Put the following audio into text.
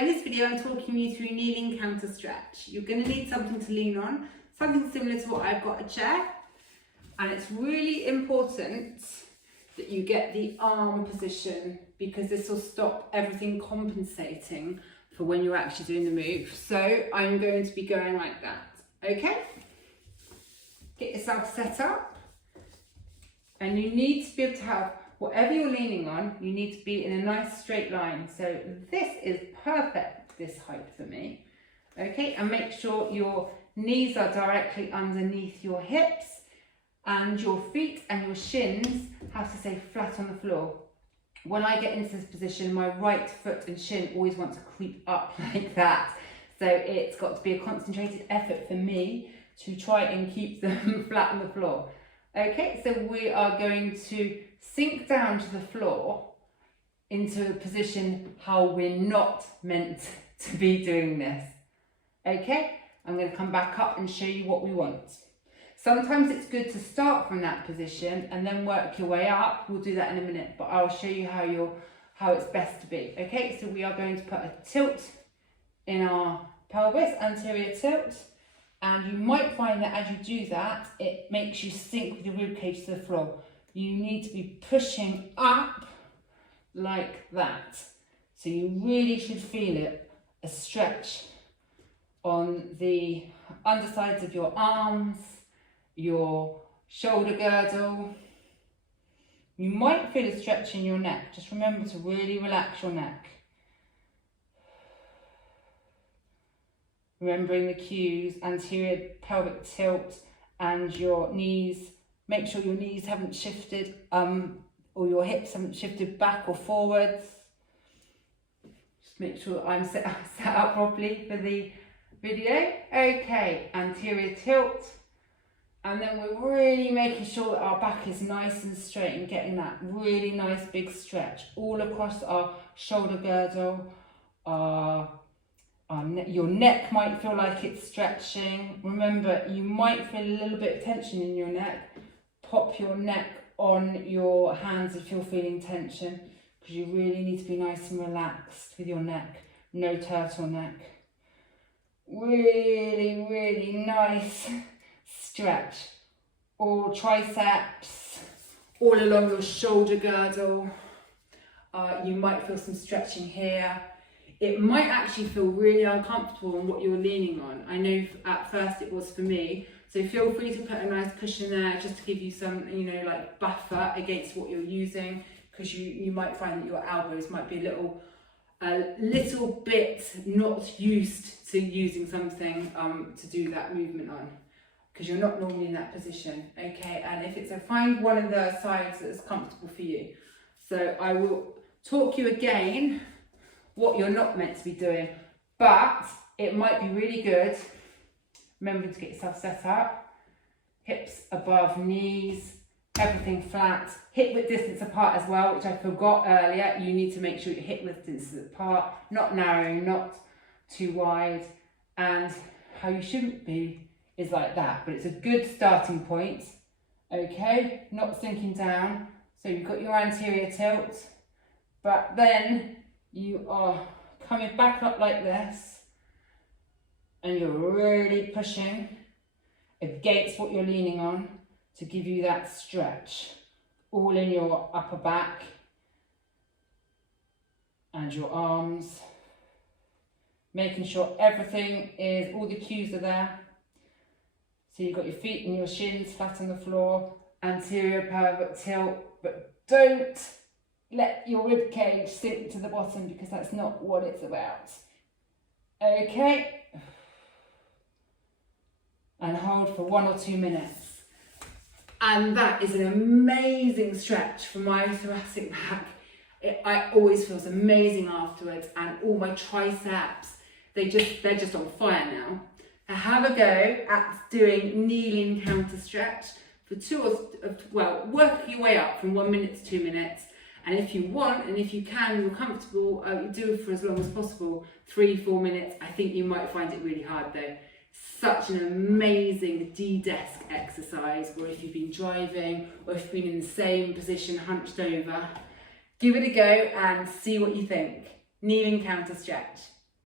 in this video I'm talking you through kneeling counter stretch. You're going to need something to lean on, something similar to what I've got, a chair. And it's really important that you get the arm position because this will stop everything compensating for when you're actually doing the move. So I'm going to be going like that, okay? Get yourself set up and you need to be able to have whatever you're leaning on, you need to be in a nice straight line. So this is perfect, this height for me. Okay, and make sure your knees are directly underneath your hips and your feet and your shins have to stay flat on the floor. When I get into this position, my right foot and shin always want to creep up like that. So it's got to be a concentrated effort for me to try and keep them flat on the floor. Okay, so we are going to sink down to the floor into a position how we're not meant to be doing this. Okay, I'm going to come back up and show you what we want. Sometimes it's good to start from that position and then work your way up. We'll do that in a minute, but I'll show you how it's best to be. Okay, so we are going to put a tilt in our pelvis, anterior tilt. And you might find that as you do that, it makes you sink with your rib cage to the floor. You need to be pushing up like that. So you really should feel it, a stretch on the undersides of your arms, your shoulder girdle. You might feel a stretch in your neck. Just remember to really relax your neck. Remembering the cues, anterior pelvic tilt and your knees. Make sure your knees haven't shifted or your hips haven't shifted back or forwards. Just make sure I'm set up properly for the video. Okay, anterior tilt. And then we're really making sure that our back is nice and straight and getting that really nice big stretch all across our shoulder girdle, your neck might feel like it's stretching. Remember, you might feel a little bit of tension in your neck. Pop your neck on your hands if you're feeling tension, because you really need to be nice and relaxed with your neck. No turtleneck. Really, really nice stretch. All triceps, all along your shoulder girdle. You might feel some stretching here. It might actually feel really uncomfortable on what you're leaning on. I know at first it was for me. So feel free to put a nice cushion there just to give you some, like buffer against what you're using, because you might find that your elbows might be a little bit not used to using something to do that movement on, because you're not normally in that position. Okay, and if it's find one of the sides that's comfortable for you. So I will talk you again what you're not meant to be doing, but it might be really good. Remember to get yourself set up, hips above knees, everything flat, hip width distance apart as well, which I forgot earlier. You need to make sure your hip width distance is apart, not narrow, not too wide, and how you shouldn't be is like that, but it's a good starting point. Okay, not sinking down. So you've got your anterior tilt, but then you are coming back up like this and you're really pushing against what you're leaning on to give you that stretch all in your upper back and your arms, making sure everything is, all the cues are there. So you've got your feet and your shins flat on the floor, anterior pelvic tilt, but don't let your rib cage sink to the bottom, because that's not what it's about. Okay. And hold for 1 or 2 minutes. And that is an amazing stretch for my thoracic back. I always feels amazing afterwards, and all my triceps, they're just on fire now. Have a go at doing kneeling counter stretch for work your way up from 1 minute to 2 minutes. And if you want, and if you can, you're comfortable, do it for as long as possible, 3-4 minutes. I think you might find it really hard though. Such an amazing D-desk exercise, or if you've been driving, or if you've been in the same position hunched over. Give it a go and see what you think. Kneeling counter stretch.